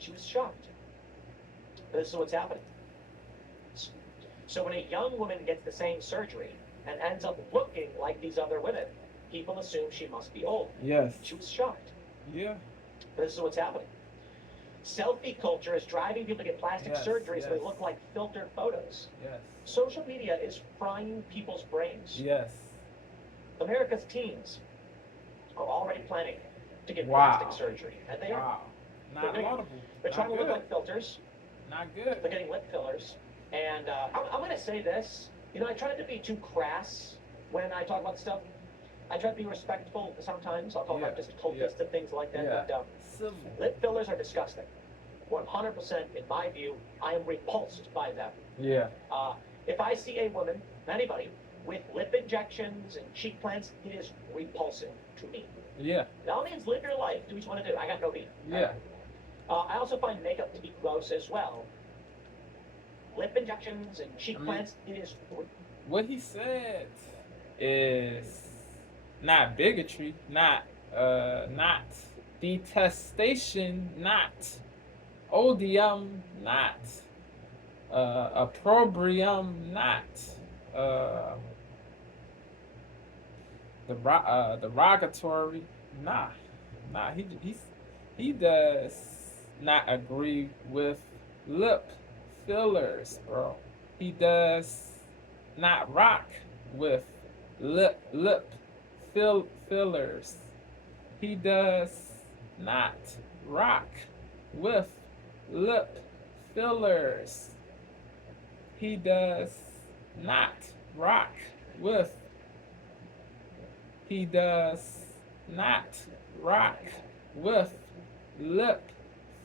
She was shocked. This is what's happening. So when a young woman gets the same surgery and ends up looking like these other women, people assume she must be old. Yes. She was shocked. Yeah. This is what's happening. Selfie culture is driving people to get plastic surgery so they look like filtered photos. Yes. Social media is frying people's brains. Yes. America's teens are already planning to get Wow. plastic surgery. And they are. Wow. Not They're- laudable. They're trying Not to look good. like filters. Not good. They're getting lip fillers. And I'm going to say this. You know, I try not to be too crass when I talk about stuff. I try to be respectful sometimes. I'll talk about just cultists and things like that. Yeah. But Civil. lip fillers are disgusting. 100%, in my view, I am repulsed by them. Yeah. If I see a woman, anybody, with lip injections and cheek plants, it is repulsive to me. Yeah. By all means, live your life. Do what you want to do. I got no beef. Yeah. I also find makeup to be gross as well. Lip injections and cheek plants, it is. What he said is not bigotry, not detestation, not odium, not opprobrium, not derogatory. Nah. He does not agree with lip fillers, bro. He does not rock with lip fillers. He does not rock with lip fillers. He does not rock with. He does not rock with lip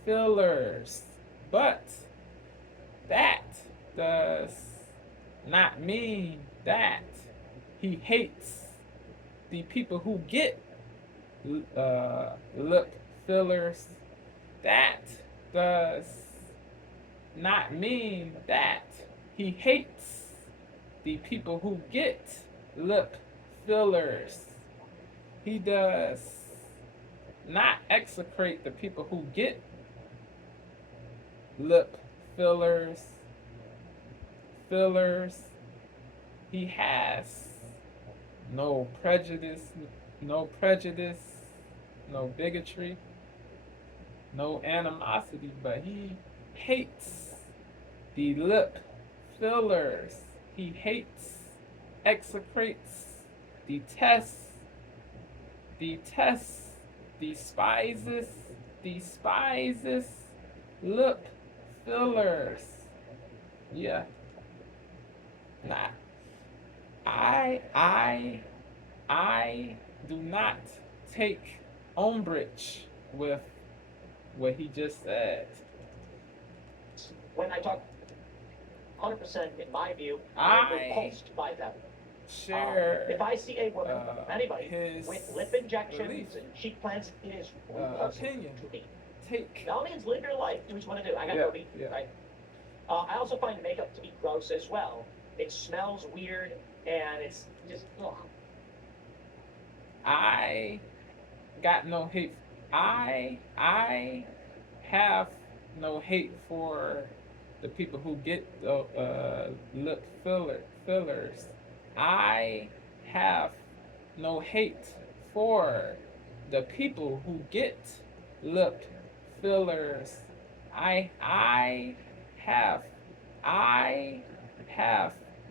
fillers. But that does not mean that he hates the people who get lip fillers. That does not mean that he hates the people who get lip fillers. He does not execrate the people who get lip fillers. He has no prejudice, no bigotry, no animosity, but he hates the lip fillers. He hates, execrates, detests, despises lip fillers. Yeah. Nah. I do not take umbrage with what he just said. When I talk 100%, in my view, I'm repulsed by them. Share if I see a woman, anybody, his with lip injections belief, and cheek plants, it is repulsive opinion. to me. Take. By all means, live your life. Do what you want to do. I got no beef, right? I also find makeup to be gross as well. It smells weird, and it's just, ugh. I got no hate. I have no hate for the people who get the lip fillers. I have no hate for the people who get lip fillers. I have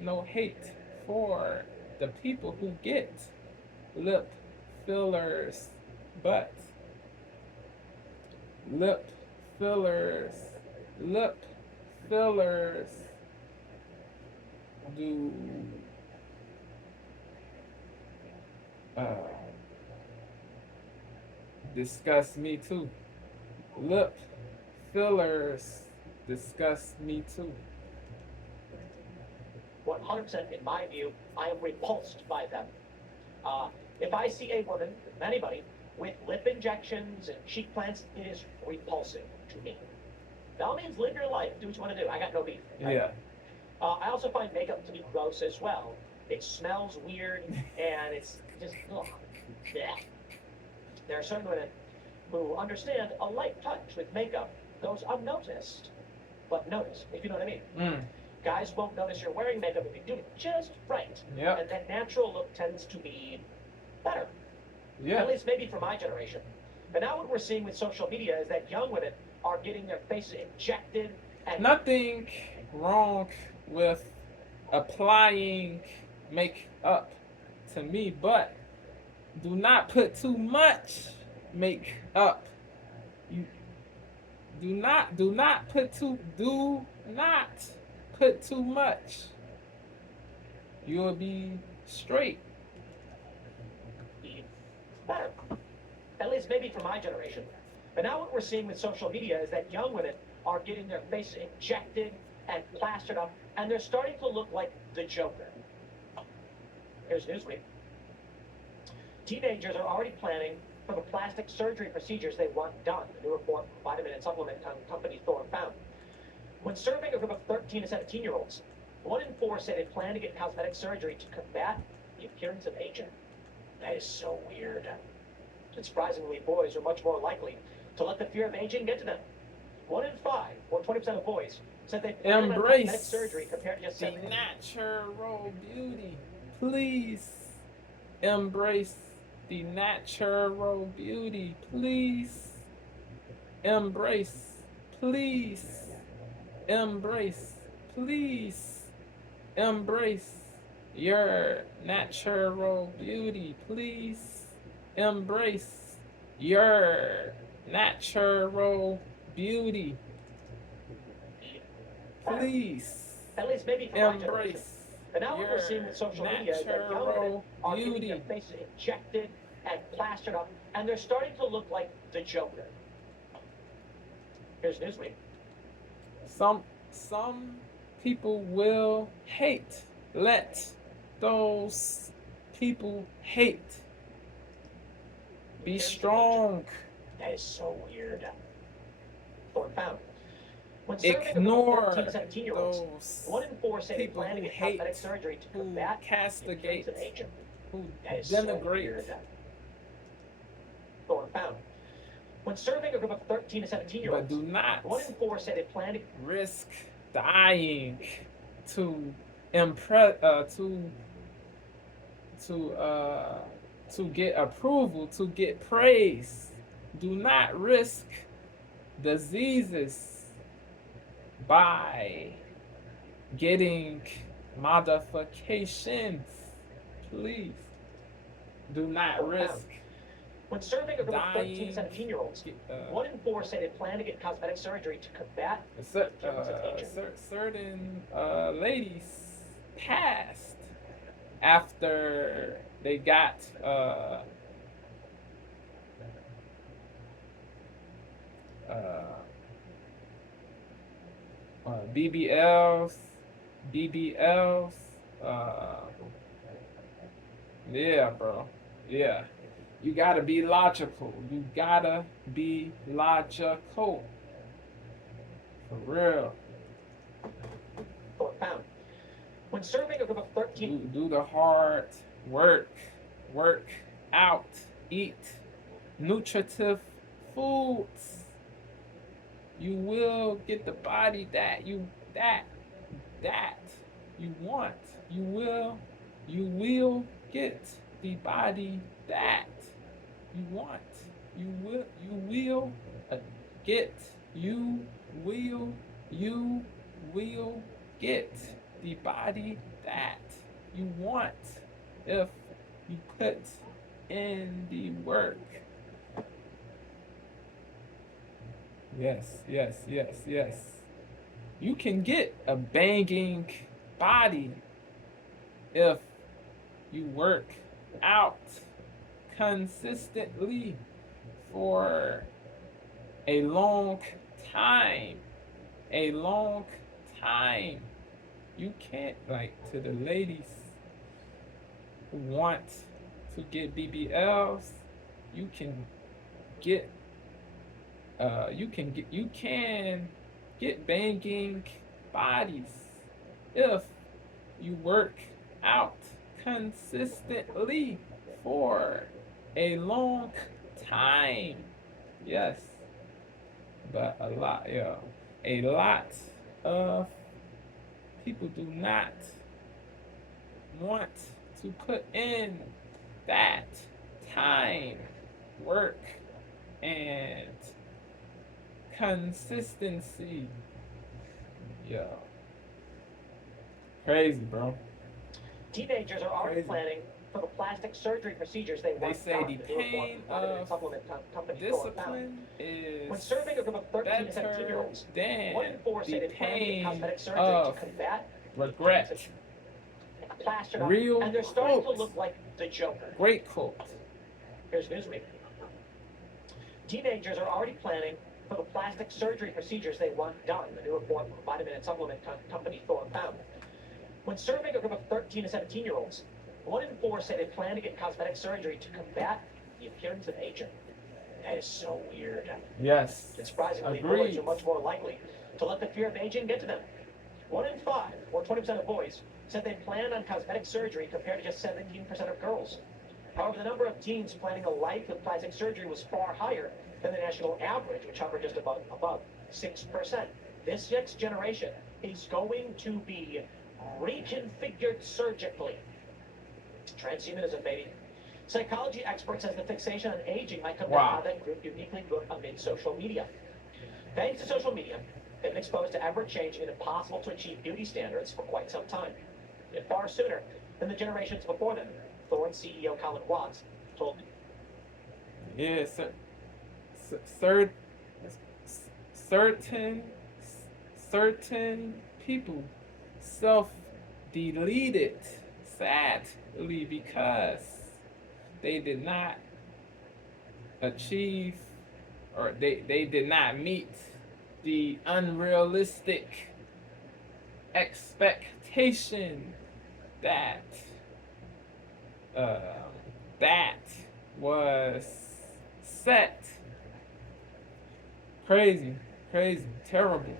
no hate for the people who get lip fillers, but lip fillers do disgust me too. Lip fillers disgust me too. 100%, in my view, I am repulsed by them. If I see a woman, anybody, with lip injections and cheek plants, it is repulsive to me. By all means, live your life. Do what you want to do. I got no beef. Right? Yeah. I also find makeup to be gross as well. It smells weird, and it's just, ugh. Yeah. There are certain women who understand a light touch with makeup goes unnoticed. But notice, if you know what I mean. Mm. Guys won't notice you're wearing makeup if you do it just right. Yep. And that natural look tends to be better. Yeah. At least maybe for my generation. But now what we're seeing with social media is that young women are getting their faces injected and Nothing wrong with applying makeup to me, but do not put too much makeup. You do not put too much. You will be straight. better. At least maybe for my generation. But now what we're seeing with social media is that young women are getting their faces injected and plastered up, and they're starting to look like the Joker. Here's Newsweek. Teenagers are already planning for the plastic surgery procedures they want done, the new report from vitamin and supplement company Thorne found. When surveying a group of 13 to 17-year-olds, 1 in 4 say they plan to get cosmetic surgery to combat the appearance of aging. That is so weird. And surprisingly, boys are much more likely to let the fear of aging get to them. 1 in 5, or 20% of boys, said they plan on cosmetic surgery compared to just the natural beauty. Please embrace the natural beauty. Please embrace. Please embrace. Please embrace your natural beauty. Please embrace your natural beauty. Please at least maybe for embrace. But now what we're seeing with social media is that young women are getting their faces injected and plastered up, and they're starting to look like the Joker. Here's Newsweek. Some people will hate. Let those people hate. Be strong. That is so weird. Thorne found. When Ignore 13 to 17-year-olds, those 1 in 4 say they people plan to who get hate, cosmetic surgery to who combat castigate, the appearance of aging. who That is so denigrate. weird. Thorne found. When surveying a group of 13 to 17-year-olds, but do not 1 in 4 say they plan to risk dying to impress to get approval, to get praise. Do not risk diseases by getting modifications. Please do not risk. When surveying a group of 13 to 17-year-olds, 1 in 4 say they plan to get cosmetic surgery to combat certain ladies passed after they got BBLs, yeah, bro, yeah. You gotta be logical. You gotta be logical. For real. When surveying a group of 13, do the hard work, work out, eat nutritive foods. You will get the body that you want. You will get the body that you want. You will get the body that you want if you put in the work. Yes. You can get a banging body if you work out consistently for a long time. You can't, like, to the ladies who want to get BBLs, you can get banging bodies if you work out consistently for a long time. Yes. but a lot of people do not want to put in that time, work, and consistency. Yo, crazy, bro. Teenagers are already Crazy. planning for the plastic surgery procedures they They want say done, the the new pain vitamin of supplement company found. discipline When is surveying a group of 13 to 17 year better olds, than 1 in 4 say the they plan to get pain cosmetic surgery to of combat the appearance regret. of plastered up, Real and they're starting to quote. look like the Joker. Great quote. Here's Newsweek. Teenagers are already planning for the plastic surgery procedures they want done, the new report from vitamin and supplement company found. When surveying a group of 13 to 17 year olds, 1 in 4 say they plan to get cosmetic surgery to combat the appearance of aging. That is so weird. Yes. And surprisingly, Agreed. boys are much more likely to let the fear of aging get to them. 1 in 5, or 20% of boys, said they plan on cosmetic surgery compared to just 17% of girls. However, the number of teens planning a life with plastic surgery was far higher than the national average, which hovered just above 6%. This next generation is going to be reconfigured surgically. Transhumanism, baby. Psychology expert says the fixation on aging might come down to how that group uniquely grew up amid social media. Thanks to social media, they've been exposed to ever-changing and impossible to achieve beauty standards for quite some time, and far sooner than the generations before them. Thorne CEO Colin Watts told me. Yeah, third, certain people self-deleted sadly because they did not achieve or they did not meet the unrealistic expectation that uh, that was set. Crazy, terrible.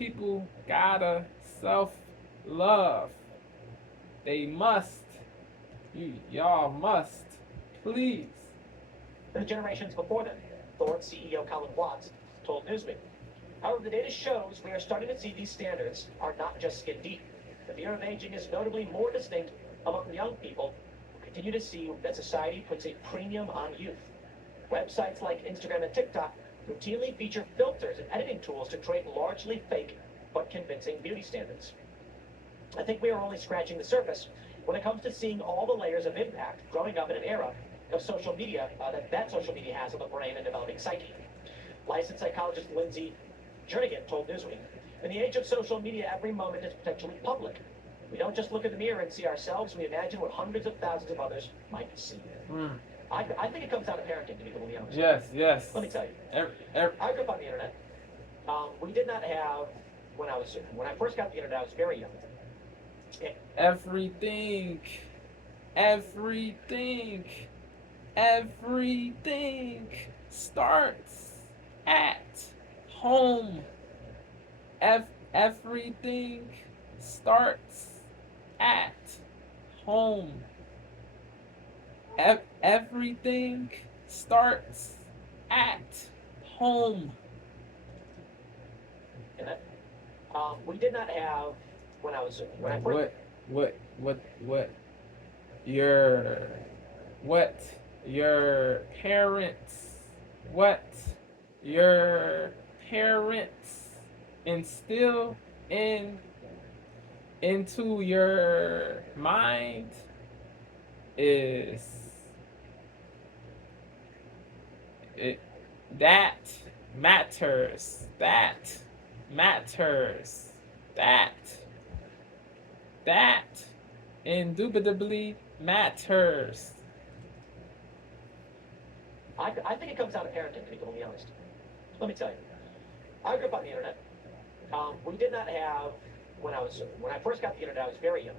People gotta self love. They must. Y'all must. Please. The generations before them, Thorne CEO Colin Watts told Newsweek. However, the data shows we are starting to see these standards are not just skin deep. The fear of aging is notably more distinct among young people who continue to see that society puts a premium on youth. Websites like Instagram and TikTok routinely feature filters and editing tools to create largely fake but convincing beauty standards. I think we are only scratching the surface when it comes to seeing all the layers of impact growing up in an era of social media that social media has on the brain and developing psyche. Licensed psychologist Lindsay Jernigan told Newsweek, in the age of social media, every moment is potentially public. We don't just look in the mirror and see ourselves, we imagine what hundreds of thousands of others might see. I think it comes down to parenting, to be completely honest. Yes. Let me tell you. I grew up on the internet. We did not have, when I first got the internet, I was very young. Everything starts at home. Everything starts at home. Everything starts at home. We did not have when I first. Your parents instill into your mind is that matters. That indubitably matters. I think it comes down to parenting, to be completely honest. Let me tell you. I grew up on the internet. We did not have when I first got the internet. I was very young,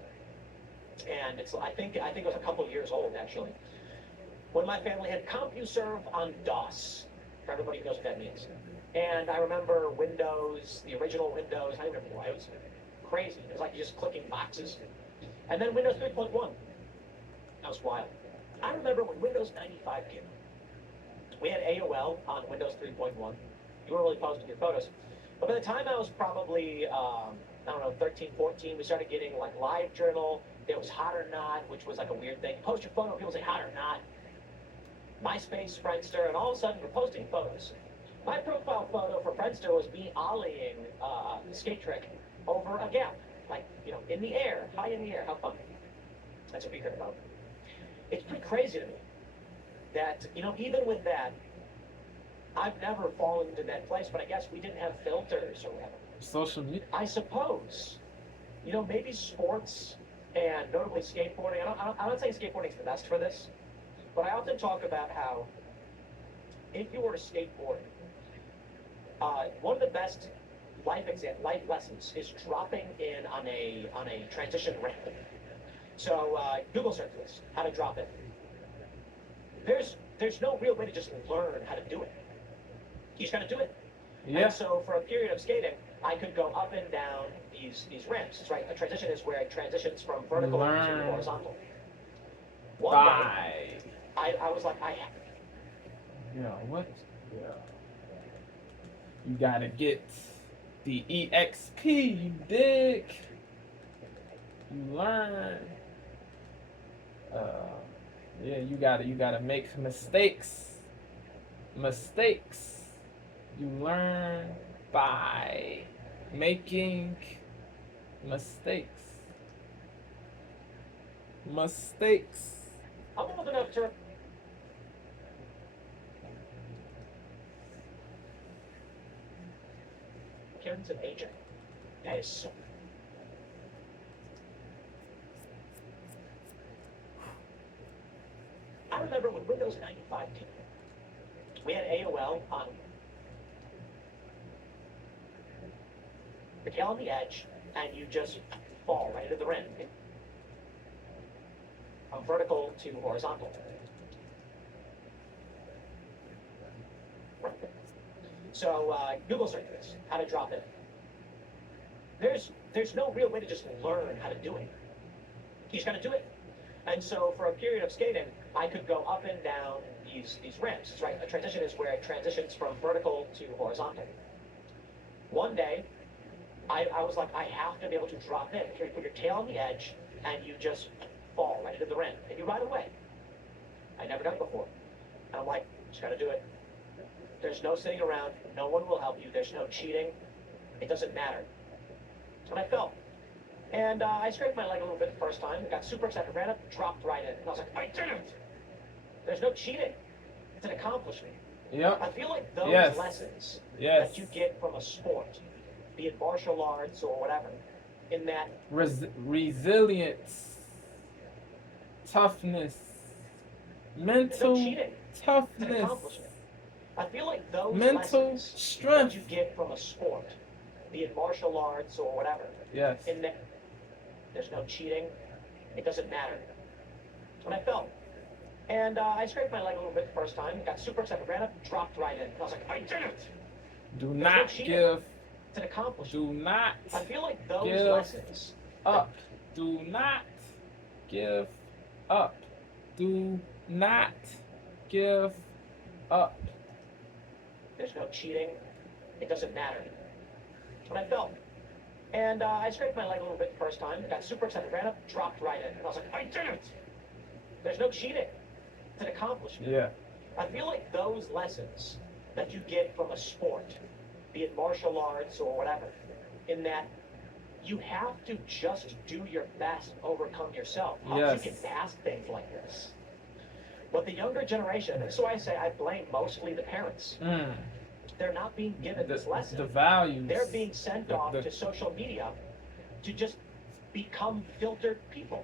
and I think it was a couple of years old actually. When my family had CompuServe on DOS, for everybody who knows what that means. And I remember Windows, the original Windows. I don't remember why it was crazy. It was like just clicking boxes. And then Windows 3.1. That was wild. I remember when Windows 95 came out. We had AOL on Windows 3.1. You weren't really posting your photos. But by the time I was probably, I don't know, 13, 14, we started getting like LiveJournal. There was Hot or Not, which was like a weird thing. Post your photo, people say Hot or Not. MySpace, Friendster, and all of a sudden we're posting photos. My profile photo for Friendster was me ollieing the skate trick over a gap. Like, you know, in the air, high in the air, how fun. That's what we heard about. It's pretty crazy to me that, you know, even with that, I've never fallen into that place, but I guess we didn't have filters or whatever. Social media. I suppose, you know, maybe sports and notably skateboarding. I'm not saying skateboarding is the best for this, but I often talk about how if you were to skateboard, one of the best life lessons is dropping in on a transition ramp. So Google search this, how to drop it. There's no real way to just learn how to do it. You just gotta do it. Yeah. And so for a period of skating, I could go up and down these ramps. Right. A transition is where it transitions from vertical to horizontal. One day, I was like, yeah, what? Yeah. You gotta get the EXP, you dig? You learn. Yeah, you gotta make mistakes. Mistakes. You learn by making mistakes. Mistakes. I'm old enough to. Karen's an agent. That is so. I remember when Windows 95 came out. We had AOL on. You're on the edge, and you just fall right into the rim. From vertical to horizontal. Right. So Google search this, how to drop it. There's no real way to just learn how to do it. You just gotta do it. And so for a period of skating, I could go up and down these ramps. Right. A transition is where it transitions from vertical to horizontal. One day, I was like, I have to be able to drop in. Here, you put your tail on the edge, and you just fall right into the rim, and you ride away. I never done it before. And I'm like, just gotta do it. There's no sitting around. No one will help you. There's no cheating. It doesn't matter. And I fell. And I scraped my leg a little bit the first time. Got super excited, ran up, dropped right in. And I was like, I did it! There's no cheating. It's an accomplishment. Yep. I feel like those lessons Yes. that you get from a sport, be it martial arts or whatever, in that resilience, toughness, mental toughness, I feel like those mental lessons strength that you get from a sport, be it martial arts or whatever, yes. in that there's no cheating, it doesn't matter. And I fell. And I scraped my leg a little bit the first time, got super excited, ran up, dropped right in. And I was like, I did it! Do not give. It's an accomplishment. Do not. I feel like those give lessons up. Do not give up. Do not give up. There's no cheating. It doesn't matter. And I fell. And I scraped my leg a little bit the first time, got super excited, ran up, dropped right in. And I was like, I did it! There's no cheating. It's an accomplishment. Yeah. I feel like those lessons that you get from a sport, be it martial arts or whatever, in that you have to just do your best, overcome yourself. How you get past things like this. But the younger generation, and so I say I blame mostly the parents. They're not being given this lesson. The values. They're being sent off to social media to just become filtered people.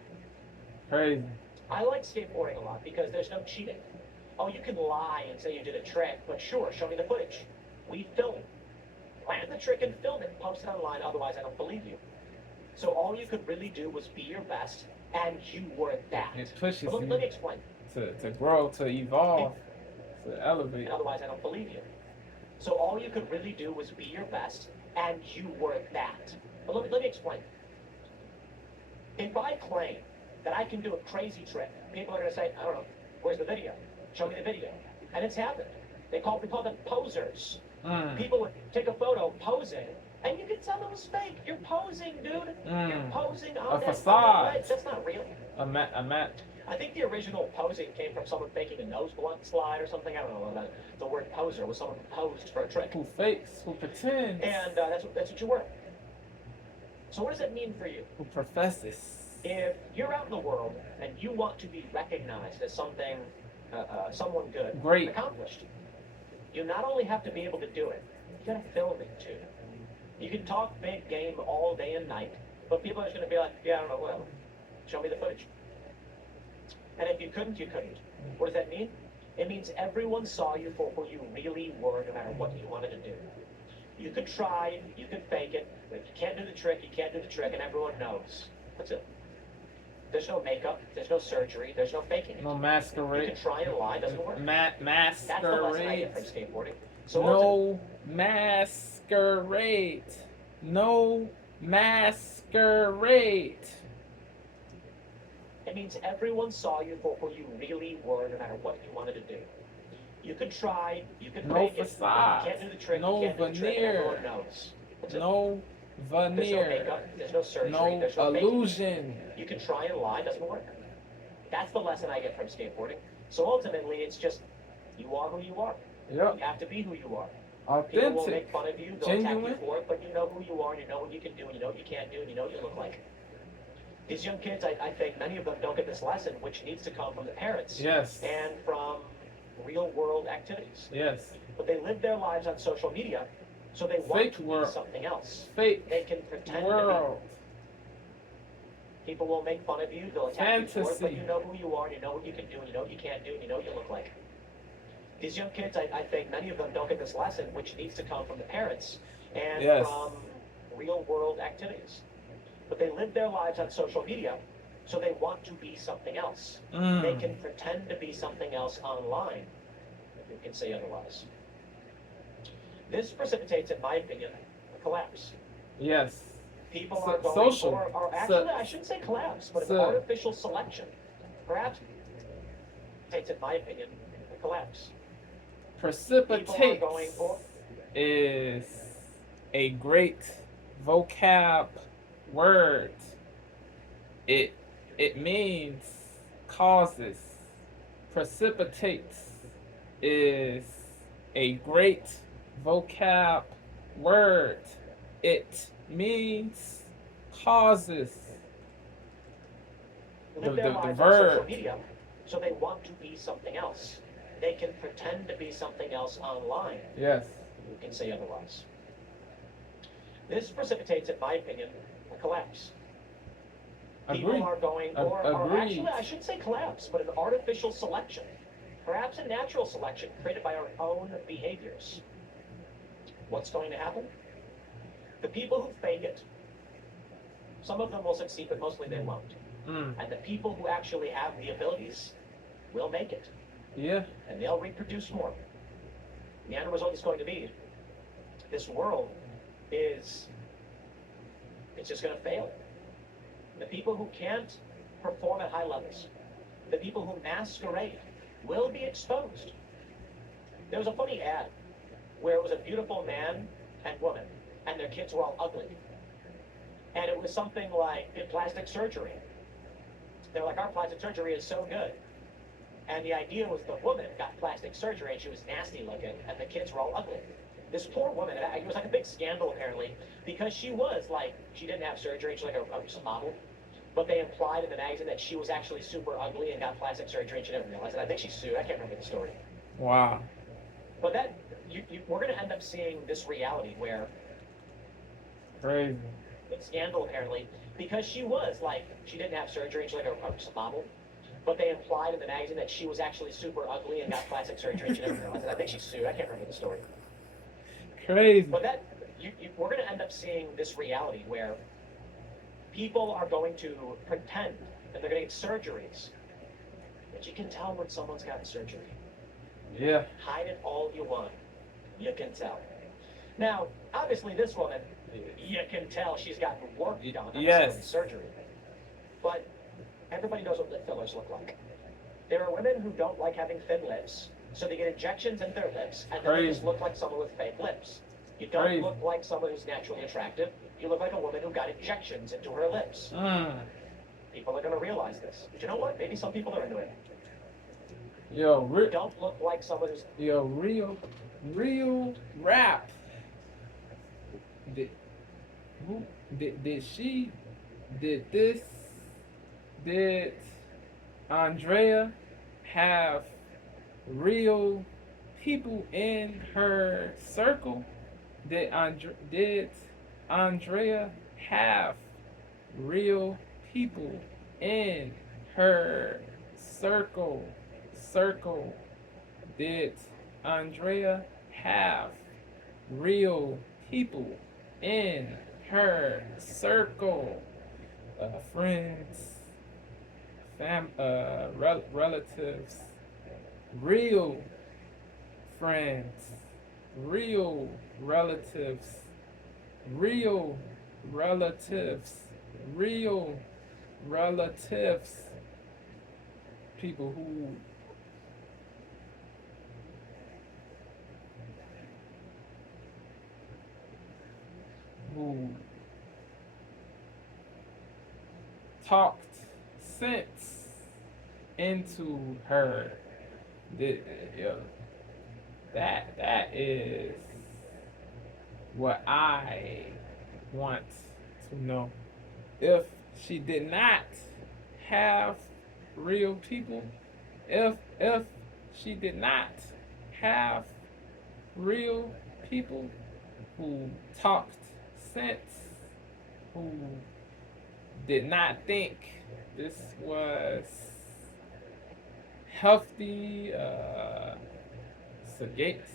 Crazy. I like skateboarding a lot because there's no cheating. Oh, you can lie and say you did a trick, but sure, show me the footage. We film it. Land the trick and film it, post it online, otherwise I don't believe you. So all you could really do was be your best, and you were that. It pushes you let me explain. To grow, to evolve, to elevate. And otherwise I don't believe you. So all you could really do was be your best, and you were that. But let me explain. If I claim that I can do a crazy trick, people are going to say, I don't know, Where's the video? Show me the video. And it's happened. We call them posers. Mm. People would take a photo posing, and you could tell it was fake. You're posing, dude. You're posing on that facade. That's not real. I I think the original posing came from someone faking a nose blunt slide or something. I don't know. The word poser was someone who posed for a trick. Who fakes, who pretends, And that's what you were. So what does it mean for you? who professes. If you're out in the world and you want to be recognized as something, someone good, Great. accomplished, you not only have to be able to do it, you gotta film it too. You can talk big game all day and night, but people are just gonna be like, yeah, I don't know, whatever. Show me the footage. And if you couldn't, you couldn't. What does that mean? It means everyone saw you for who you really were, no matter what you wanted to do. You could try, you could fake it, but if you can't do the trick, you can't do the trick, and everyone knows. That's it. There's no makeup, there's no surgery, there's no faking it. No You masquerade. can try and lie, doesn't work. That's the lesson I Masquerade. get from skateboarding. So No masquerade. No masquerade. it means everyone saw you for who you really were, no matter what you wanted to do. You could try, you could No fake it, facade. you can't do the trick, No you can't do the trick, and veneer. everyone knows. That's it. No There's no veneer. makeup, there's no surgery, No there's no faking. illusion. You can try and lie, doesn't work. That's the lesson I get from skateboarding. So ultimately, it's just, you are who you are. Yep. You have to be who you are. People will Authentic. make fun of you, they'll attack you Genuine. for it, but you know who you are, and you know what you can do, and you know what you can't do, and you know what you look like. These young kids, I think many of them don't get this lesson, which needs to come from the parents Yes. and from real world activities. Yes. But they live their lives on social media, so they want Fake to world. be something else. Fake They can pretend world. to be. People will make fun of you, they'll attack you for it, but Fantasy. you know who you are, and you know what you can do, and you know what you can't do, and you know what you look like. These young kids, I think many of them don't get this lesson, which needs to come from the parents and Yes. from real world activities. But they live their lives on social media, so they want to be something else. They can pretend to be something else online. You can say otherwise. This precipitates, in my opinion, a collapse. Yes. People So- are going social. or actually, I shouldn't say collapse, but an artificial selection. Perhaps takes, in my opinion, a collapse. Precipitate going for- is a great vocab word. It means causes. Precipitates is a great vocab word. It means causes. Live their the lives on verb. social media, so they want to be something else. They can pretend to be something else online. Yes. You can say otherwise. This precipitates, in my opinion, a collapse. People Agree. are going, or Agreed. actually, I shouldn't say collapse, but an artificial selection. Perhaps a natural selection created by our own behaviors. What's going to happen? The people who fake it, some of them will succeed, but mostly they won't. And the people who actually have the abilities will make it. Yeah. And they'll reproduce more. The end result is going to be, this world it's just going to fail. The people who can't perform at high levels, the people who masquerade, will be exposed. There was a funny ad where it was a beautiful man and woman, and their kids were all ugly. And it was something like plastic surgery. They were like, our plastic surgery is so good. And the idea was the woman got plastic surgery and she was nasty looking, and the kids were all ugly. This poor woman, it was like a big scandal apparently, because she was like, she didn't have surgery, she's like a model. But they implied in the magazine that she was actually super ugly and got plastic surgery and she didn't realize it. I think she sued, I can't remember the story. Wow. But that, we're going to end up seeing this reality where Crazy. it's scandal apparently, because she was like, she didn't have surgery and she's like a model. But they implied in the magazine that she was actually super ugly and got plastic surgery and she didn't realize it. I think she sued, I can't remember the story. Crazy. But that, we're going to end up seeing this reality where people are going to pretend that they're going to get surgeries. But you can tell when someone's gotten surgery. Yeah. Hide it all you want. You can tell. Now, obviously this woman, you can tell she's gotten work done on Yes. surgery. But everybody knows what lip fillers look like. There are women who don't like having thin lips, so they get injections into their lips, and then they just look like someone with fake lips. You don't look like someone who's naturally attractive. You look like a woman who got injections into her lips. People are going to realize this. But you know what? Maybe some people are into it. Yo, You don't look like someone who's... Yo, real rap. Did Andrea have real people in her circle? Did Andrea have real people in her circle? Did Andrea have real people in her circle? Friends, relatives, real friends, real relatives, real relatives, real relatives, people who talked sense into her. That is what I want to know. If she did not have real people, if she did not have real people who talked sense, who did not think this was healthy,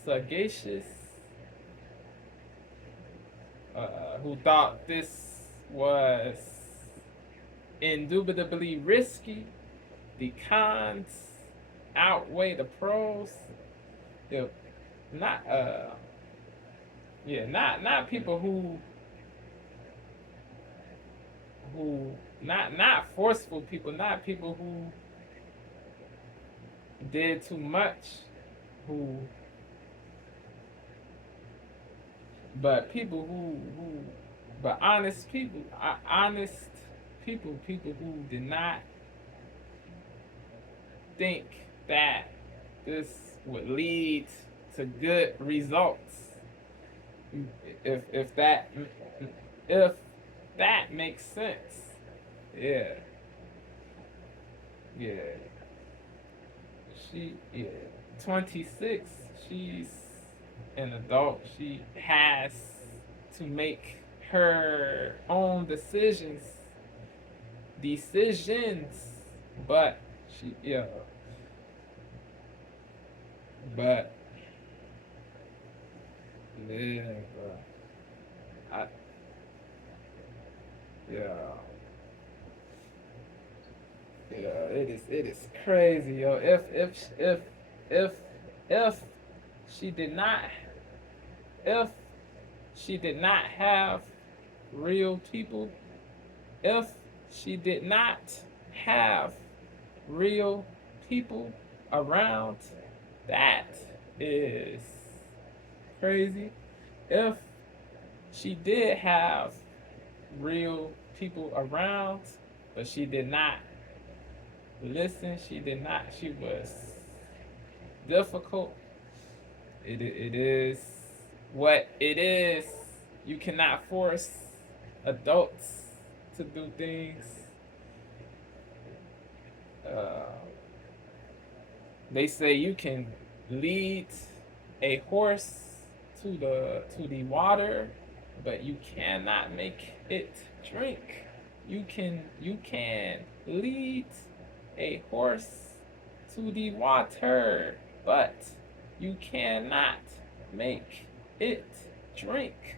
sagacious, who thought this was indubitably risky, the cons outweigh the pros. Not people who not forceful people, not people who did too much, but honest people, people who did not think that this would lead to good results. If that makes sense. Yeah. She 26. She's an adult. She has to make her own decisions. But but yeah, bro. It is crazy, yo. If she did not have real people, if she did not have real people around, that is crazy. If she did have real people around, but she did not listen, she was difficult. It is what it is. You cannot force adults to do things. They say you can lead a horse to the water, but you cannot make it drink. You can lead a horse to the water, but you cannot make it drink.